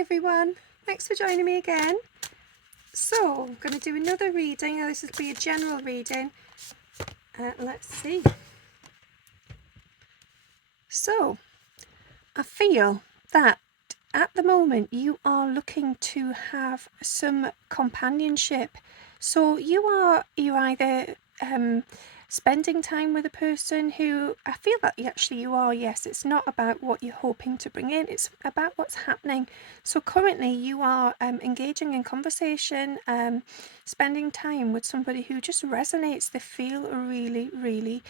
everyone, thanks for joining me again. So I'm going to do another reading. Now this will be a general reading. Let's see. So I feel that at the moment you are looking to have some companionship. So you're either spending time with a person who I feel that you are, yes. It's not about what you're hoping to bring in, it's about what's happening. So currently you are engaging in conversation, spending time with somebody who just resonates. They feel really, really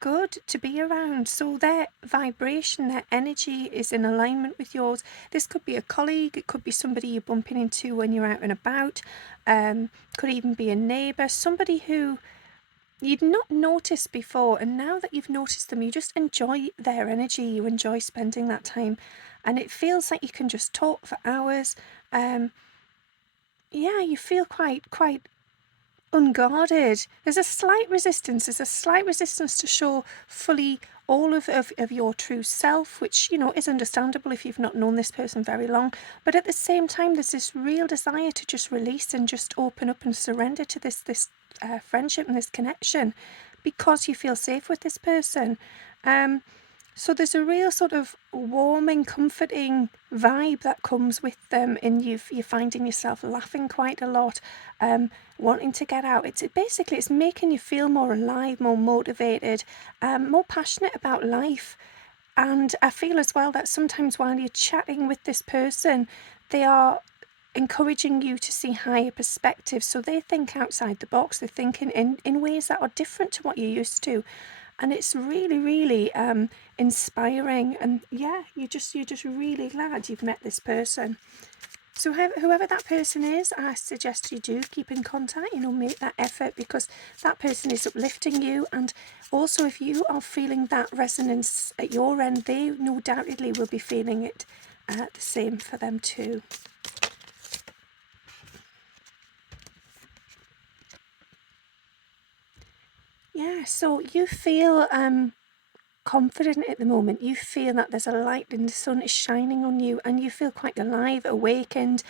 good to be around. So their vibration, their energy is in alignment with yours. This could be a colleague, it could be somebody you're bumping into when you're out and about, could even be a neighbour, somebody who you'd not noticed before, and now that you've noticed them, you just enjoy their energy, you enjoy spending that time, and it feels like you can just talk for hours. Yeah, you feel quite unguarded. There's a slight resistance to show fully all of your true self, which is understandable if you've not known this person very long, but at the same time there's this real desire to just release and just open up and surrender to this friendship and this connection, because you feel safe with this person. So there's a real sort of warming, comforting vibe that comes with them, and you're finding yourself laughing quite a lot, wanting to get out. It's making you feel more alive, more motivated, more passionate about life. And I feel as well that sometimes while you're chatting with this person, they are encouraging you to see higher perspectives. So they think outside the box. They're thinking in ways that are different to what you're used to. And it's really, really inspiring. And yeah, you're just really glad you've met this person. So whoever that person is, I suggest you do keep in contact, make that effort, because that person is uplifting you. And also if you are feeling that resonance at your end, they no doubtedly will be feeling it the same for them too. Yeah, so you feel confident at the moment. You feel that there's a light and the sun is shining on you, and you feel quite alive, awakened,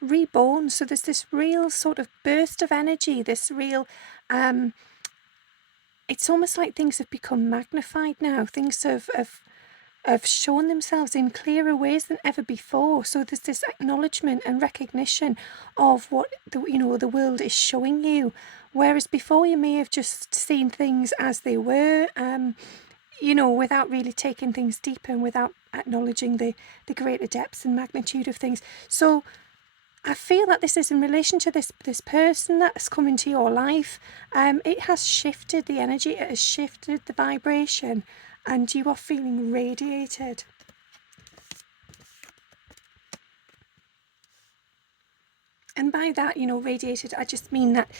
reborn. So there's this real sort of burst of energy, this real it's almost like things have become magnified now. Things have shown themselves in clearer ways than ever before. So there's this acknowledgement and recognition of what the world is showing you, whereas before you may have just seen things as they were, without really taking things deeper and without acknowledging the greater depths and magnitude of things. So I feel that this is in relation to this person that's come into your life. It has shifted the energy, it has shifted the vibration, and you are feeling radiated. And by that, radiated, I just mean that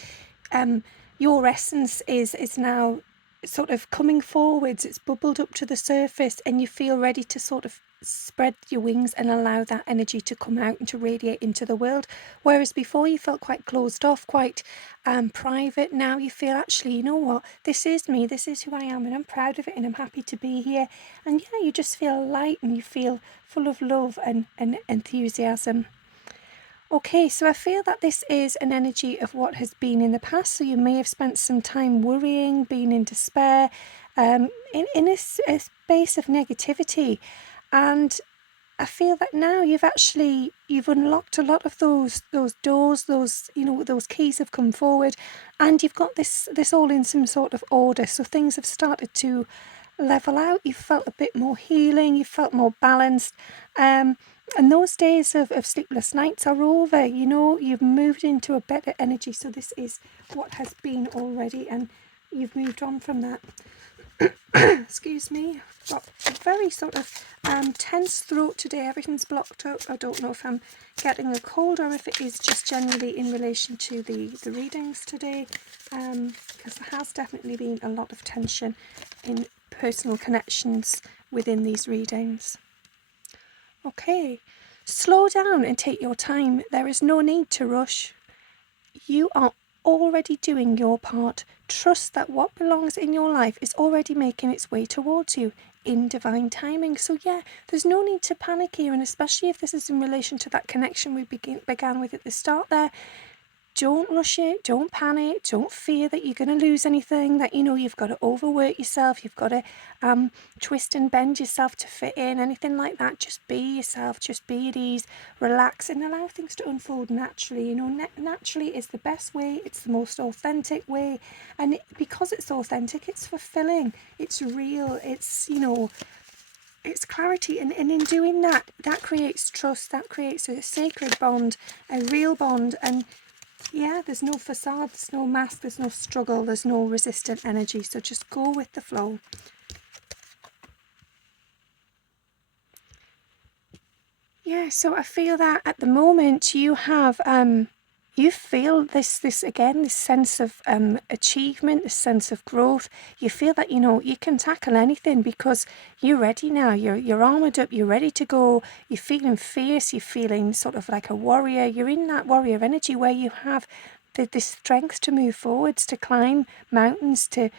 your essence is now sort of coming forwards. It's bubbled up to the surface, and you feel ready to sort of spread your wings and allow that energy to come out and to radiate into the world. Whereas before you felt quite closed off, quite private. Now you feel, actually, you know what, this is me, this is who I am, and I'm proud of it, and I'm happy to be here. And yeah, you just feel light, and you feel full of love and enthusiasm. Okay, so I feel that this is an energy of what has been in the past. So you may have spent some time worrying, being in despair, in a space of negativity. And I feel that now you've unlocked a lot of those doors, those keys have come forward, and you've got this all in some sort of order. So things have started to level out. You felt a bit more healing, you felt more balanced. And those days of sleepless nights are over. You've moved into a better energy. So this is what has been already, and you've moved on from that. Excuse me, I've got a very sort of tense throat today. Everything's blocked up. I don't know if I'm getting a cold or if it is just generally in relation to the readings today, because there has definitely been a lot of tension in personal connections within these readings. Okay, slow down and take your time. There is no need to rush. You are already doing your part. Trust that what belongs in your life is already making its way towards you. in divine timing. So yeah, there's no need to panic here, and especially if this is in relation to that connection we began with at the start there. Don't rush it, don't panic, don't fear that you're going to lose anything, that you've got to overwork yourself, you've got to twist and bend yourself to fit in, anything like that. Just be yourself, just be at ease, relax, and allow things to unfold naturally. Naturally is the best way, it's the most authentic way, and because it's authentic, it's fulfilling, it's real, it's it's clarity, and in doing that creates trust, that creates a sacred bond, a real bond. And yeah, there's no facade, there's no mask, there's no struggle, there's no resistant energy. So just go with the flow. Yeah, so I feel that at the moment you have you feel this again, this sense of achievement, this sense of growth. You feel that you can tackle anything because you're ready now. You're armored up, you're ready to go, you're feeling fierce, you're feeling sort of like a warrior. You're in that warrior energy where you have the strength to move forwards, to climb mountains, to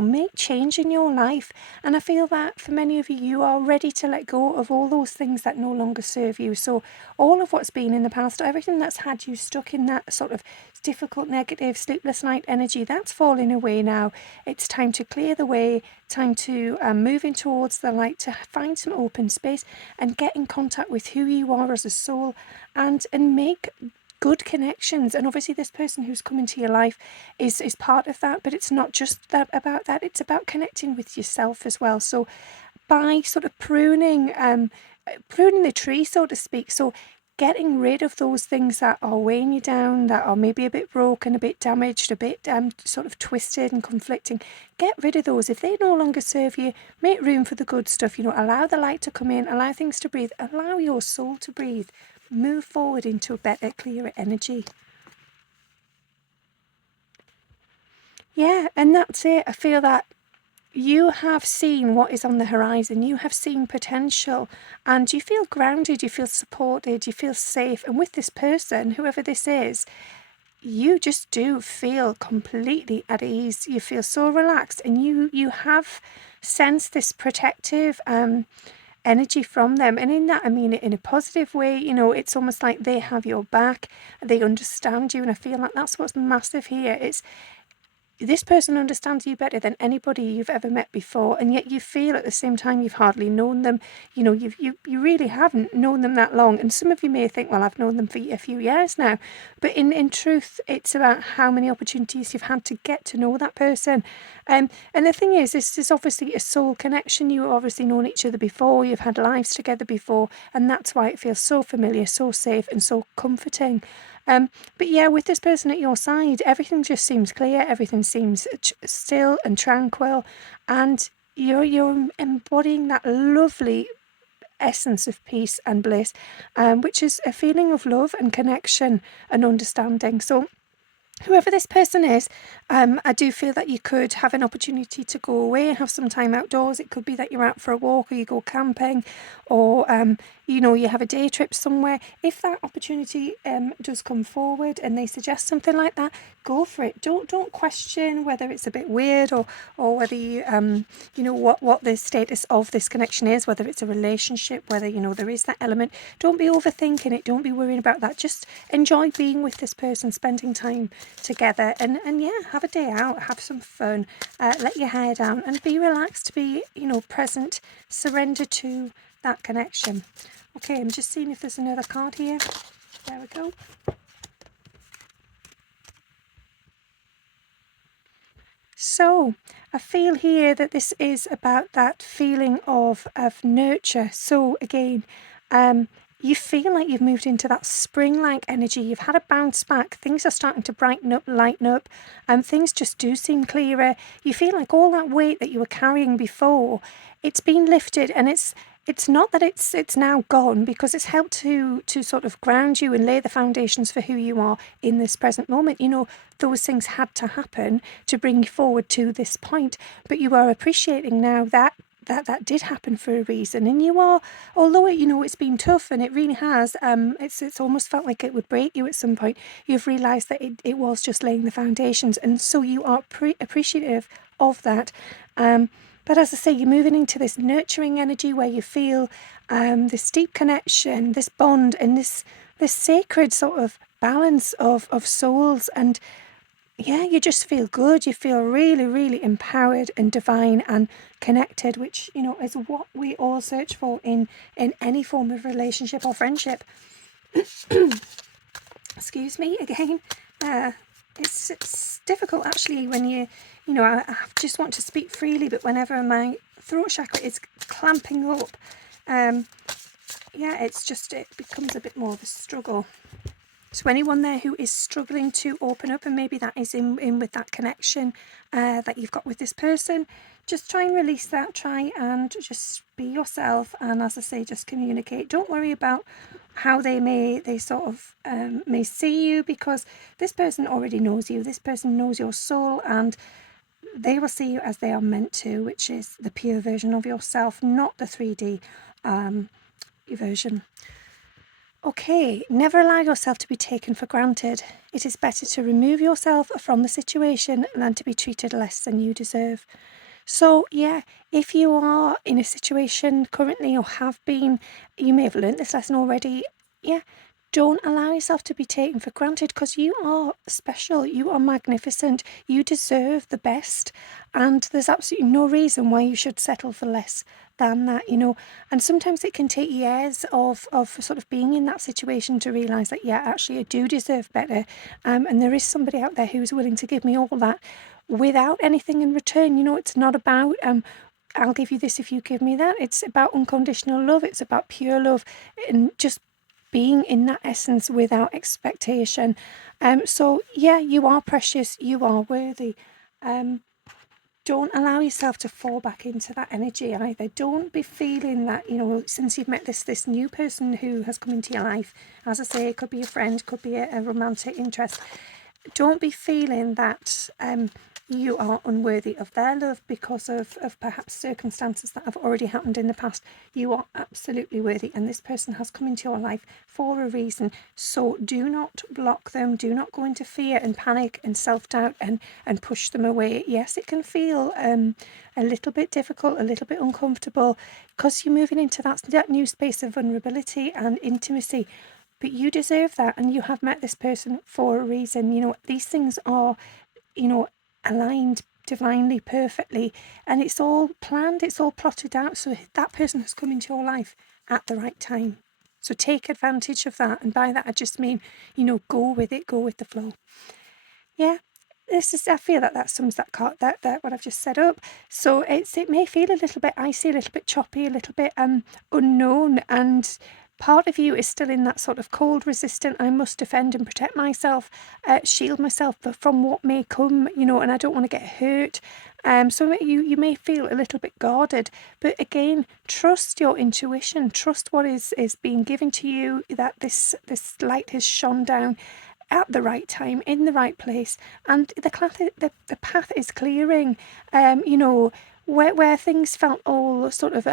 make change in your life. And I feel that for many of you, you are ready to let go of all those things that no longer serve you. So all of what's been in the past, everything that's had you stuck in that sort of difficult, negative, sleepless night energy, that's falling away now. It's time to clear the way, time to move in towards the light, to find some open space and get in contact with who you are as a soul, and make good connections. And obviously this person who's come into your life is part of that, but it's not just about that, it's about connecting with yourself as well. So by sort of pruning the tree, so to speak, so getting rid of those things that are weighing you down, that are maybe a bit broken, a bit damaged, a bit sort of twisted and conflicting, get rid of those. If they no longer serve you, make room for the good stuff. Allow the light to come in, allow things to breathe, allow your soul to breathe. Move forward into a better, clearer energy. Yeah, and that's it. I feel that you have seen what is on the horizon, you have seen potential, and you feel grounded, you feel supported, you feel safe. And with this person, whoever this is, you just do feel completely at ease. You feel so relaxed, and you have sensed this protective energy from them. And in that, I mean it in a positive way. It's almost like they have your back, they understand you. And I feel like that's what's massive here. It's this person understands you better than anybody you've ever met before, and yet you feel at the same time you've hardly known them. You really haven't known them that long. And some of you may think, well, I've known them for a few years now, but in truth, it's about how many opportunities you've had to get to know that person. And the thing is, this is obviously a soul connection. You've obviously known each other before, you've had lives together before, and that's why it feels so familiar, so safe, and so comforting. But yeah, with this person at your side, everything just seems clear, everything seems still and tranquil, and you're embodying that lovely essence of peace and bliss, which is a feeling of love and connection and understanding. So whoever this person is, I do feel that you could have an opportunity to go away and have some time outdoors. It could be that you're out for a walk, or you go camping, or you have a day trip somewhere. If that opportunity does come forward and they suggest something like that, go for it. Don't question whether it's a bit weird, or whether you what the status of this connection is, whether it's a relationship, whether there is that element. Don't be overthinking it, don't be worrying about that. Just enjoy being with this person, spending time together, and yeah, have a day out, have some fun, let your hair down and be relaxed, be present, surrender to that connection. Okay, I'm just seeing if there's another card here. There we go. So I feel here that this is about that feeling of nurture. So again, you feel like you've moved into that spring-like energy. You've had a bounce back. Things are starting to brighten up, lighten up, and things just do seem clearer. You feel like all that weight that you were carrying before, it's been lifted, and it's not that it's now gone, because it's helped to sort of ground you and lay the foundations for who you are in this present moment. Those things had to happen to bring you forward to this point, but you are appreciating now that did happen for a reason. And you are, although it's been tough, and it really has, it's almost felt like it would break you at some point, you've realised that it was just laying the foundations, and so you are appreciative of that. But as I say, you're moving into this nurturing energy where you feel this deep connection, this bond, and this sacred sort of balance of souls. And yeah, you just feel good. You feel really, really empowered and divine and connected, which, you know, is what we all search for in any form of relationship or friendship. Excuse me again. It's difficult actually when you know, I just want to speak freely, but whenever my throat chakra is clamping up, yeah, it becomes a bit more of a struggle. So anyone there who is struggling to open up, and maybe that is in with that connection that you've got with this person, just try and release that. Try and just be yourself, and as I say, just communicate. Don't worry about how they sort of may see you, because this person already knows you. This person knows your soul, and they will see you as they are meant to, which is the pure version of yourself, not the 3D version. Okay, never allow yourself to be taken for granted. It is better to remove yourself from the situation than to be treated less than you deserve. So yeah, if you are in a situation currently, or have been, you may have learnt this lesson already. Yeah, don't allow yourself to be taken for granted, because you are special, you are magnificent, you deserve the best, and there's absolutely no reason why you should settle for less than that, you know. And sometimes it can take years of sort of being in that situation to realise that, yeah, actually I do deserve better, and there is somebody out there who's willing to give me all that without anything in return. You know, it's not about I'll give you this if you give me that. It's about unconditional love. It's about pure love, and just being in that essence without expectation. So yeah, you are precious, you are worthy. Don't allow yourself to fall back into that energy either. Don't be feeling that, you know, since you've met this new person who has come into your life, as I say, it could be a friend, could be a romantic interest. Don't be feeling that you are unworthy of their love because of perhaps circumstances that have already happened in the past. You are absolutely worthy, and this person has come into your life for a reason. So do not block them. Do not go into fear and panic and self-doubt and push them away. Yes, it can feel a little bit difficult, a little bit uncomfortable, because you're moving into that new space of vulnerability and intimacy. But you deserve that, and you have met this person for a reason. You know, these things are, you know, aligned divinely, perfectly, and it's all planned, it's all plotted out. So that person has come into your life at the right time. So take advantage of that. And by that, I just mean, you know, go with it, go with the flow. Yeah. I feel that sums that what I've just set up. So it may feel a little bit icy, a little bit choppy, a little bit unknown, and part of you is still in that sort of cold, resistant, I must defend and protect myself, shield myself from what may come, you know, and I don't want to get hurt. So you may feel a little bit guarded, but again, trust your intuition, trust what is being given to you, that this light has shone down at the right time, in the right place, and the path is clearing. You know, where things felt all sort of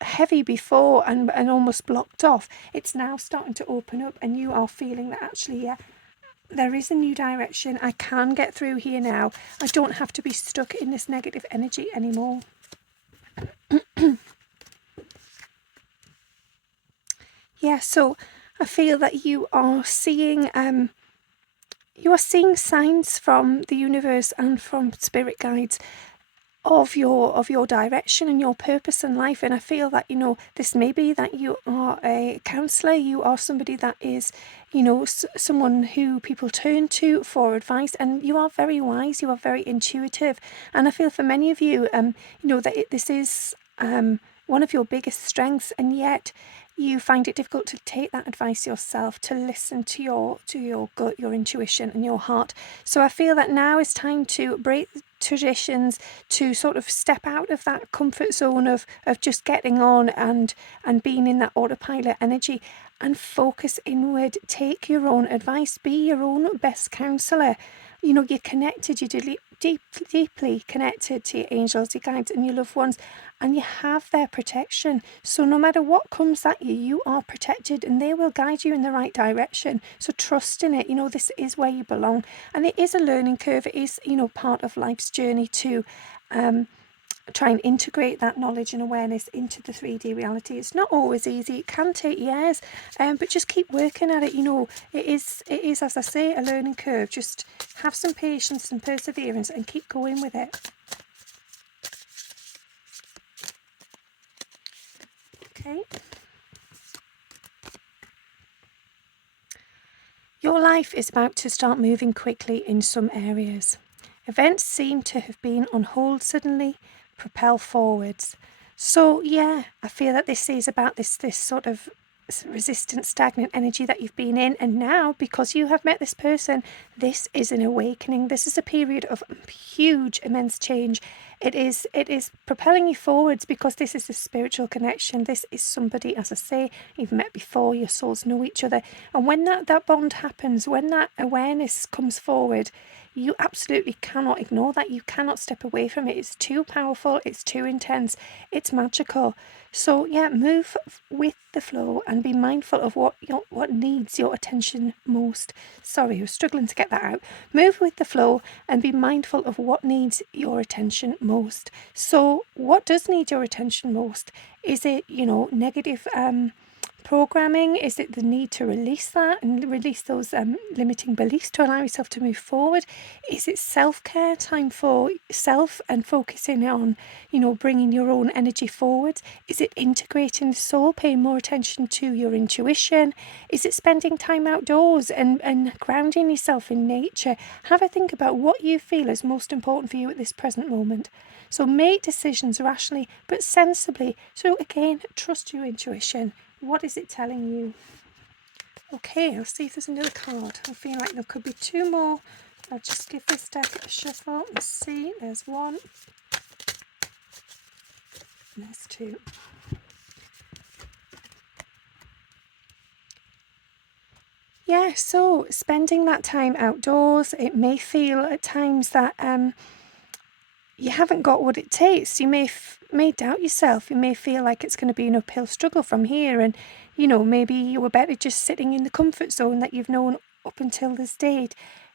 heavy before and almost blocked off, it's now starting to open up, and you are feeling that actually, yeah, there is a new direction. I can get through here now. I don't have to be stuck in this negative energy anymore. Yeah, so I feel that you are seeing signs from the universe and from spirit guides of your direction and your purpose in life. And I feel that, you know, this may be that you are a counsellor, you are somebody that is, you know, someone who people turn to for advice, and you are very wise, you are very intuitive. And I feel for many of you, you know, that this is one of your biggest strengths, and yet you find it difficult to take that advice yourself, to listen to your gut, your intuition and your heart. So I feel that now is time to break traditions, to sort of step out of that comfort zone of just getting on and being in that autopilot energy, and focus inward. Take your own advice, be your own best counsellor. You know, you're connected, you're deeply connected to your angels, your guides and your loved ones, and you have their protection. So no matter what comes at you, you are protected, and they will guide you in the right direction. So trust in it. You know, this is where you belong, and it is a learning curve. It is, you know, part of life's journey to try and integrate that knowledge and awareness into the 3D reality. It's not always easy. It can take years, but just keep working at it. It is, as I say, a learning curve. Just have some patience and perseverance and keep going with it. Okay. Your life is about to start moving quickly in some areas. Events seem to have been on hold suddenly, propel forwards. So yeah, I feel that this is about this sort of resistant, stagnant energy that you've been in, and now because you have met this person, this is an awakening. This is a period of huge, immense change. It is propelling you forwards because this is a spiritual connection. This is somebody, as I say, you've met before, your souls know each other, and when that bond happens, when that awareness comes forward, you absolutely cannot ignore that. You cannot step away from it. It's too powerful. It's too intense. It's magical. So yeah, move with the flow and be mindful of what needs your attention most. Sorry, I was struggling to get that out. Move with the flow and be mindful of what needs your attention most. So what does need your attention most? Is it, negative programming? Is it the need to release that and release those limiting beliefs to allow yourself to move forward? Is it self-care, time for self and focusing on, bringing your own energy forward? Is it integrating the soul, paying more attention to your intuition? Is it spending time outdoors and grounding yourself in nature? Have a think about what you feel is most important for you at this present moment. So make decisions rationally but sensibly. So again, trust your intuition. What is it telling you? Okay, I'll see if there's another card. I feel like there could be two more. I'll just give this deck a shuffle and see. There's one. And there's two. Yeah, so spending that time outdoors, it may feel at times that you haven't got what it takes. You may doubt yourself. You may feel like it's going to be an uphill struggle from here, and maybe you were better just sitting in the comfort zone that you've known up until this date.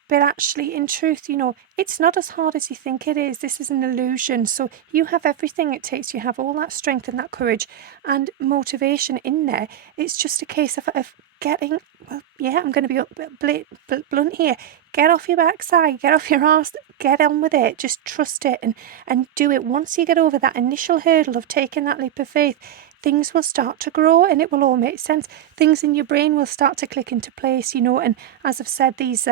But actually, in truth, it's not as hard as you think it is. This is an illusion. So you have everything it takes. You have all that strength and that courage and motivation in there. It's just a case of getting, I'm going to be blunt here. Get off your backside, get off your arse, get on with it. Just trust it and do it. Once you get over that initial hurdle of taking that leap of faith, things will start to grow and it will all make sense. Things in your brain will start to click into place, and as I've said, these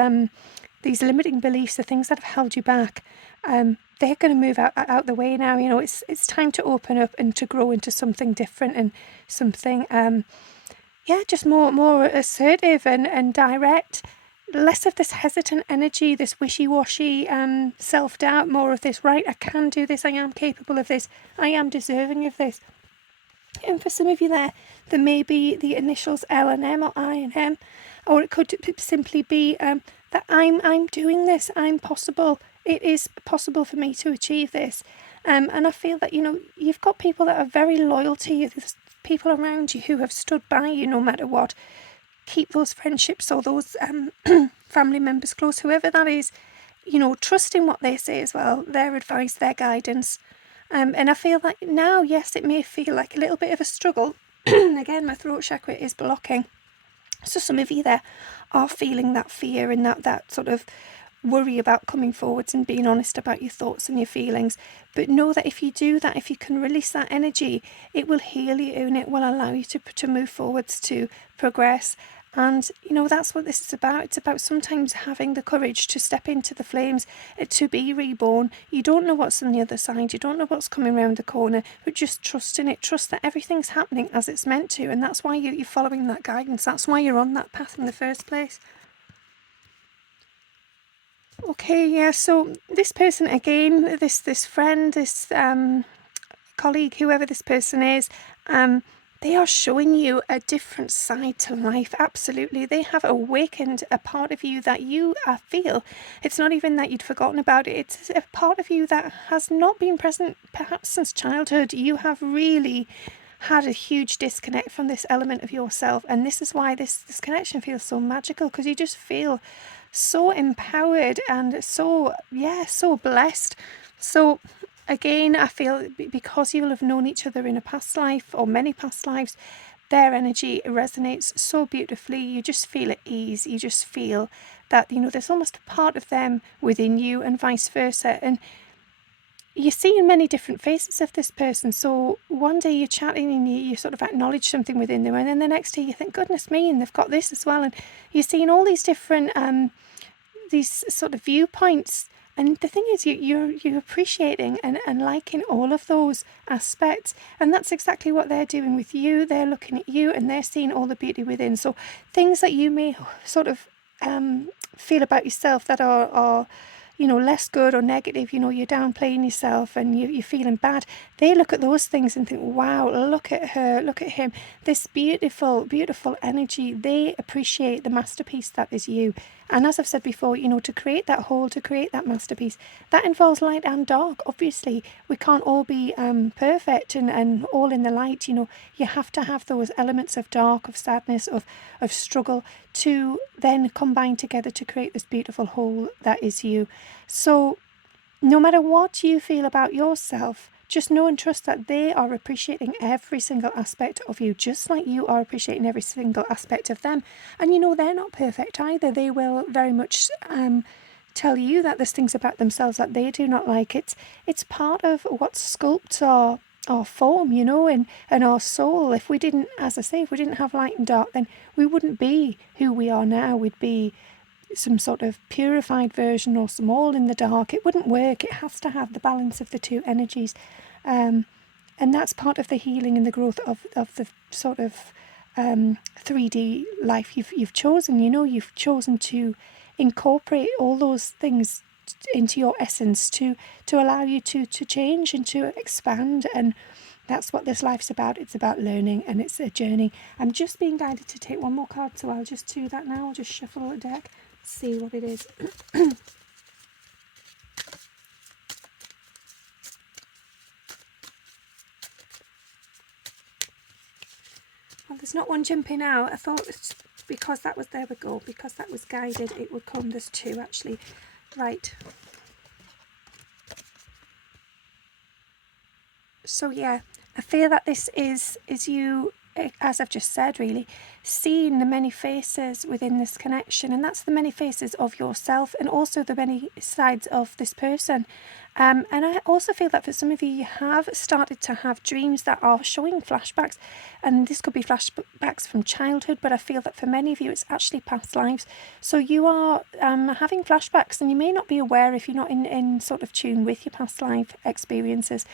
limiting beliefs, the things that have held you back, they're going to move out the way now. It's time to open up and to grow into something different and something, just more assertive and direct. Less of this hesitant energy, this wishy-washy self-doubt, more of this, right, I can do this, I am capable of this, I am deserving of this. And for some of you there may be the initials L and M or I and M, or it could simply be that I'm doing this, I'm possible, it is possible for me to achieve this. And I feel that, you've got people that are very loyal to you, there's people around you who have stood by you no matter what. Keep those friendships or those family members close, whoever that is, trust in what they say as well, their advice, their guidance. And I feel like now, yes, it may feel like a little bit of a struggle. Again, my throat chakra is blocking. So some of you there are feeling that fear and that sort of worry about coming forwards and being honest about your thoughts and your feelings. But know that if you do that, if you can release that energy, it will heal you and it will allow you to move forwards, to progress. And that's what this is about. It's about sometimes having the courage to step into the flames, to be reborn. You don't know what's on the other side, you don't know what's coming around the corner, but just trust in it. Trust that everything's happening as it's meant to, and that's why you're following that guidance. That's why you're on that path in the first place. Okay, yeah, so this person again, this friend, this colleague, whoever this person is, they are showing you a different side to life. Absolutely. They have awakened a part of you that you feel. It's not even that you'd forgotten about it. It's a part of you that has not been present perhaps since childhood. You have really had a huge disconnect from this element of yourself. And this is why this connection feels so magical, because you just feel so empowered and so blessed. So again, I feel because you'll have known each other in a past life or many past lives, their energy resonates so beautifully. You just feel at ease. You just feel that, there's almost a part of them within you and vice versa. And you're seeing many different faces of this person. So one day you're chatting and you sort of acknowledge something within them, and then the next day you think, goodness me, and they've got this as well. And you're seeing all these different these sort of viewpoints. And the thing is, you're appreciating and liking all of those aspects. And that's exactly what they're doing with you. They're looking at you and they're seeing all the beauty within. So things that you may sort of feel about yourself that are less good or negative, you're downplaying yourself and you're feeling bad. They look at those things and think, wow, look at her, look at him. This beautiful, beautiful energy. They appreciate the masterpiece that is you. And as I've said before, to create that whole, to create that masterpiece, that involves light and dark. Obviously, we can't all be perfect and all in the light. You have to have those elements of dark, of sadness, of struggle to then combine together to create this beautiful whole that is you. So no matter what you feel about yourself, just know and trust that they are appreciating every single aspect of you, just like you are appreciating every single aspect of them. And they're not perfect either. They will very much tell you that there's things about themselves that they do not like. It's part of what sculpts our form, and our soul. If we didn't, as I say, if we didn't have light and dark, then we wouldn't be who we are now. We'd be some sort of purified version or some all in the dark. It wouldn't work. It has to have the balance of the two energies. And that's part of the healing and the growth of the sort of 3D life you've chosen. You've chosen to incorporate all those things into your essence to allow you to change and to expand. And that's what this life's about. It's about learning and it's a journey. I'm just being guided to take one more card, so I'll just do that now. I'll just shuffle the deck, see what it is. Well, there's not one jumping out. I thought because that was, there we go, because that was guided, it would come. There's two actually. Right. So yeah, I feel that this is you, as I've just said, really seeing the many faces within this connection, and that's the many faces of yourself and also the many sides of this person. And I also feel that for some of you, you have started to have dreams that are showing flashbacks, and this could be flashbacks from childhood, but I feel that for many of you, it's actually past lives. So you are having flashbacks, and you may not be aware if you're not in sort of tune with your past life experiences,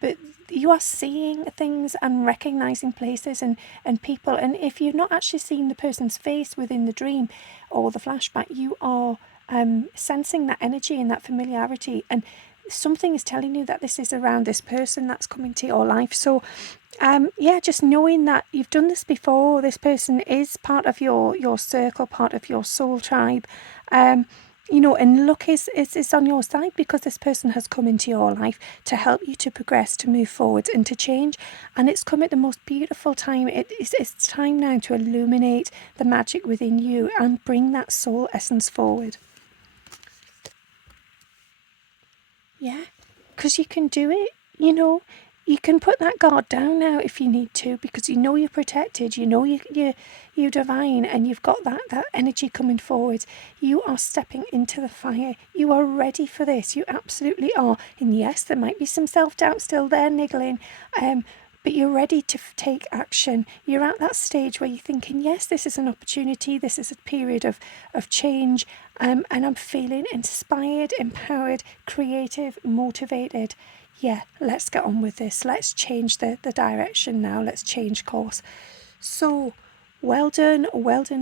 but you are seeing things and recognizing places and people. And if you're not actually seeing the person's face within the dream or the flashback, you are sensing that energy and that familiarity. And something is telling you that this is around this person that's coming to your life. So just knowing that you've done this before, this person is part of your circle, part of your soul tribe. And luck is on your side, because this person has come into your life to help you to progress, to move forward and to change. And it's come at the most beautiful time. It's time now to illuminate the magic within you and bring that soul essence forward. Yeah, because you can do it, You can put that guard down now if you need to, because you're protected, you're divine, and you've got that energy coming forward. You are stepping into the fire. You are ready for this. You absolutely are. And yes, there might be some self-doubt still there niggling, but you're ready to take action. You're at that stage where you're thinking, yes, this is an opportunity. This is a period of change, and I'm feeling inspired, empowered, creative, motivated. Yeah, let's get on with this. Let's change the direction now. Let's change course. So well done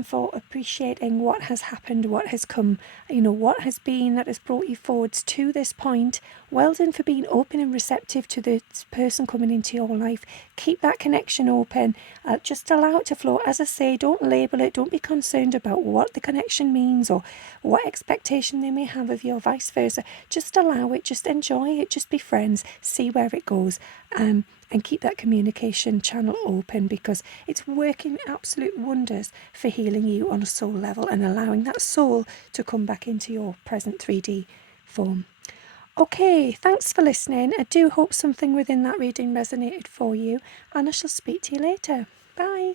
for appreciating what has happened, what has come, what has been that has brought you forwards to this point. Well done for being open and receptive to the person coming into your life. Keep that connection open. Just allow it to flow. As I say, don't label it. Don't be concerned about what the connection means or what expectation they may have of you or vice versa. Just allow it. Just enjoy it. Just be friends. See where it goes. And keep that communication channel open, because it's working absolute wonders for healing you on a soul level and allowing that soul to come back into your present 3D form. Okay, thanks for listening. I do hope something within that reading resonated for you, and I shall speak to you later. Bye.